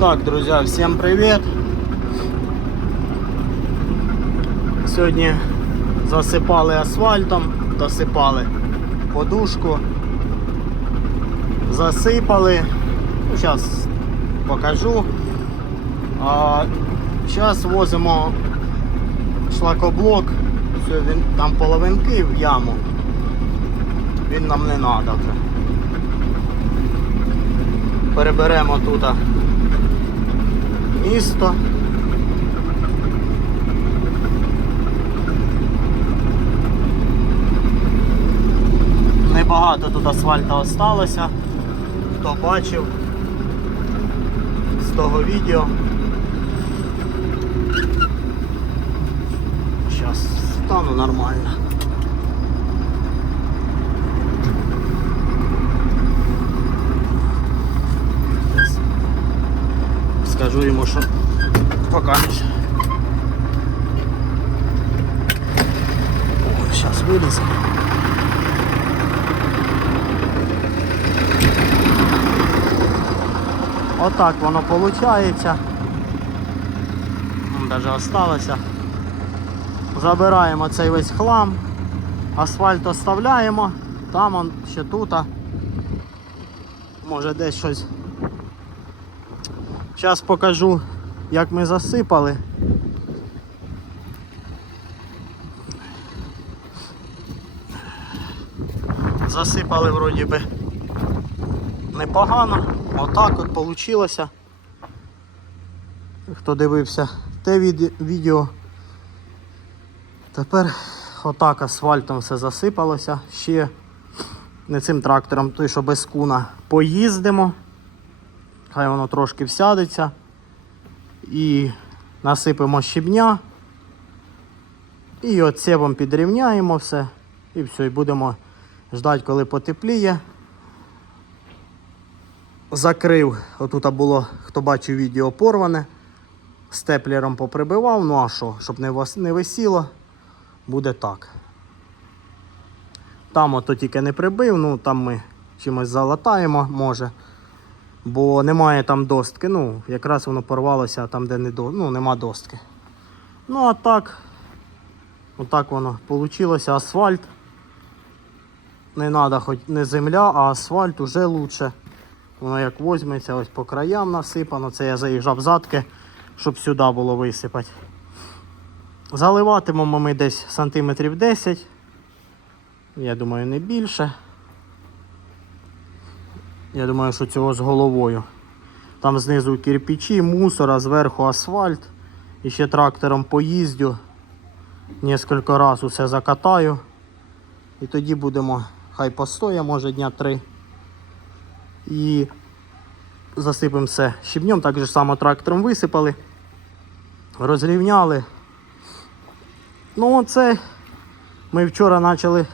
Так, друзья, всем привет! Сьогодні засипали асфальтом, досипали подушку, засипали. Ну, зараз покажу. А зараз возимо шлакоблок, все, він, там половинки в яму. Він нам не треба вже. Переберемо тут місто. Небагато тут асфальту осталося. Хто бачив з того відео. Зараз стану нормально. Скажу йому, що покажеш. О, зараз вилізе. Отак воно виходить. Навіть осталося. Забираємо цей весь хлам, асфальт оставляємо, там он ще тут. Може десь щось. Зараз покажу, як ми засипали. Засипали вроді би непогано. Отак от вийшло. Хто дивився те відео. Тепер отак асфальтом все засипалося. Ще не цим трактором, той, що без куна, поїздимо. Хай воно трошки всядеться. І насипемо щебня. І оцепом підрівняємо все. І все, і будемо ждати, коли потепліє. Закрив, отут було, хто бачив відео порване. Степлером поприбивав, ну а що, щоб не висіло, буде так. Там ото тільки не прибив, ну там ми чимось залатаємо, може. Бо немає там достки. Ну, якраз воно порвалося там, де не до... ну, нема достки. Ну а так, отак воно вийшло, асфальт. Не треба хоч не земля, а асфальт уже лучше. Воно як возьметься, ось по краям насипано. Це я заїжджав задки, щоб сюди було висипати. Заливатимемо ми десь сантиметрів 10. Я думаю, не більше. Я думаю, що цього з головою. Там знизу кирпичі, мусор, а зверху асфальт. І ще трактором поїздю. Несколько раз усе закатаю. І тоді будемо, хай постоя, може дня три. І засипемо все щебнем, так же само трактором висипали, розрівняли. Ну оце ми вчора почали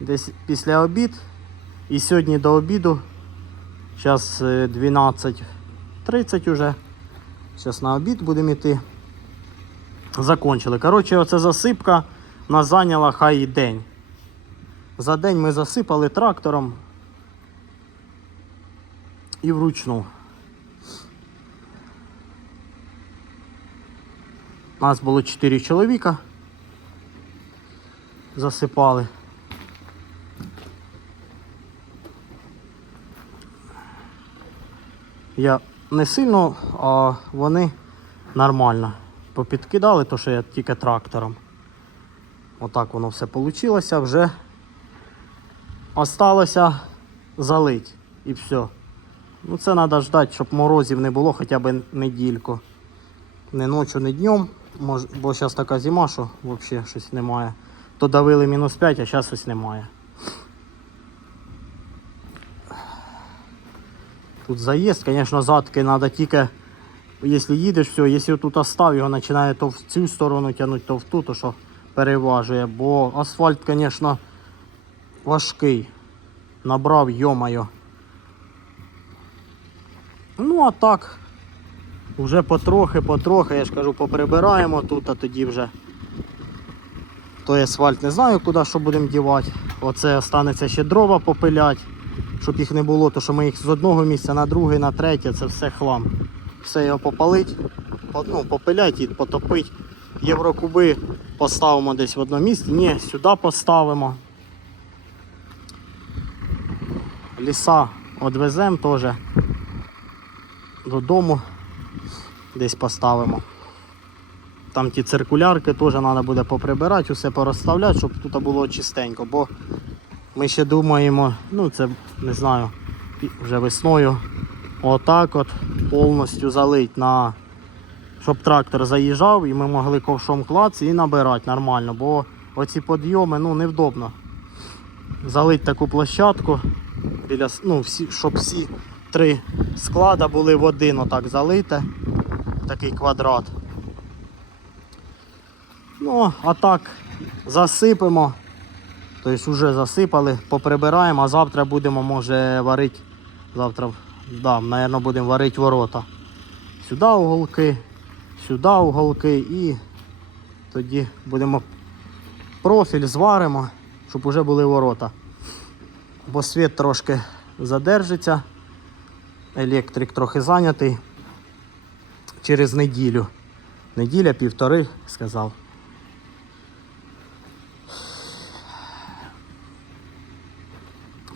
десь після обід. І сьогодні до обіду. Зараз 12.30 уже. Зараз на обід будемо йти. Закончили. Коротше, оце засипка нас зайняла хай і день. За день ми засипали трактором і вручну. Нас було 4 чоловіка. Засипали. Я не сильно, а вони нормально попідкидали, то що я тільки трактором. Отак воно все вийшло. Вже осталося залить і все. Ну це треба ждати, щоб морозів не було хоча б недільку. Не ночі, не днем. Бо зараз така зима, що взагалі щось немає. То давили мінус 5, а зараз щось немає. Тут заїзд, звісно, задки треба тільки, якщо їдеш, все, якщо тут остав, його починає то в цю сторону тягнути, то в ту, то що переважує. Бо асфальт, звісно, важкий. Набрав, йомайо. Ну а так, вже потрохи, потрохи, я ж кажу, поприбираємо тут, а тоді вже той асфальт не знаю куди що будемо дівати. Оце останеться ще дрова попилять, щоб їх не було, то що ми їх з одного місця на друге, на третє, це все хлам. все його попалить, по- ну, попилять і потопить. Єврокуби поставимо десь в одному місці. Ні, сюди поставимо. Ліса відвеземо теж додому. Десь поставимо. Там ті циркулярки теж треба буде поприбирати, усе порозставляти, щоб тут було чистенько. Бо ми ще думаємо, ну це не знаю, вже весною. Отак от повністю залить на. Щоб трактор заїжджав і ми могли ковшом клац і набирати нормально, бо оці підйоми ну, невдобно. Залить таку площадку, біля, ну, всі, щоб всі три склада були в один отак залите, такий квадрат. Ну, а так засипемо. Тобто вже засипали, поприбираємо, а завтра будемо, може, варити. Завтра, да, мабуть, будемо варити ворота. Сюди уголки, сюди уголки і тоді будемо профіль зваримо, щоб вже були ворота. Бо світ трошки задержиться, електрик трохи зайнятий через неділю. Неділя, півтори, сказав.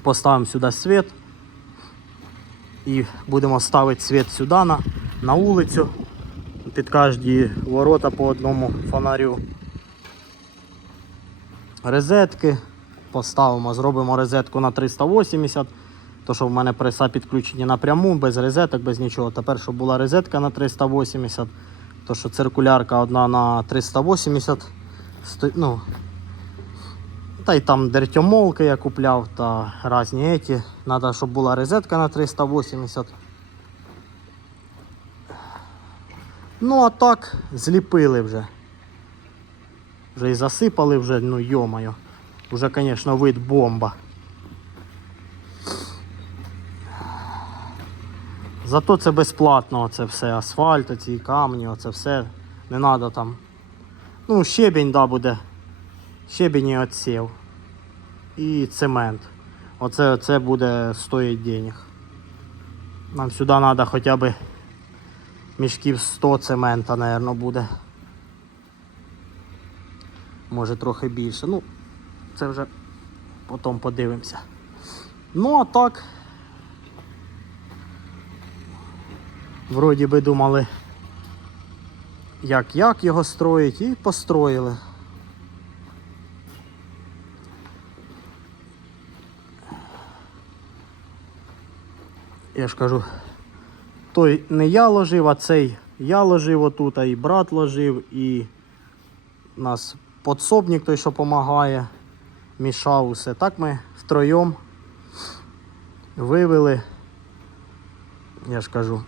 Поставимо сюди світ і будемо ставити світ сюди на, на вулицю. Під кожні ворота по одному фонарю. Розетки поставимо, зробимо розетку на 380. То, що в мене преса підключені напряму, без розеток, без нічого. Тепер, щоб була розетка на 380, то що циркулярка одна на 380. сто- Ну, та й там дертьомолки я купляв та різні еті. Треба, щоб була розетка на 380. Ну а так, зліпили вже. Вже і засипали вже, ну йомаю. Уже, звісно, вид бомба. Зато це безплатно, це все, асфальт, ці камні, оце все. Не треба там. Ну, щебінь, да, буде. Щебінь і отсів. І цемент. Оце, це буде стоїть денег. Нам сюди треба хоча б мішків 100 цемента, мабуть, буде. Може трохи більше. Ну, це вже потім подивимося. Ну, а так. Вроді би думали, як як його строїть, і построїли. Я ж кажу, той не я ложив, а цей я ложив отут, а і брат ложив, і нас подсобник той, що допомагає, мішав усе. Так ми втроєм вивели. Я ж кажу.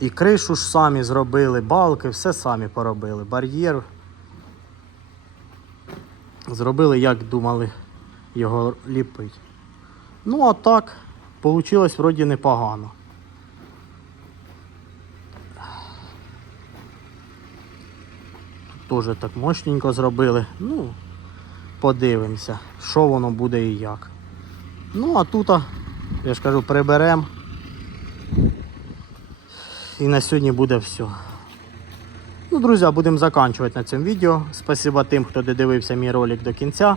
І кришу ж самі зробили, балки, все самі поробили. Бар'єр. Зробили, як думали його ліпити. Ну, а так, вийшло вроді непогано. Тут теж так мощненько зробили. Ну, подивимося, що воно буде і як. Ну, а тут, я ж кажу, приберемо. І на сьогодні буде все. Ну, друзі, будемо закінчувати на цьому відео. Спасибо тим, хто додивився мій ролик до кінця.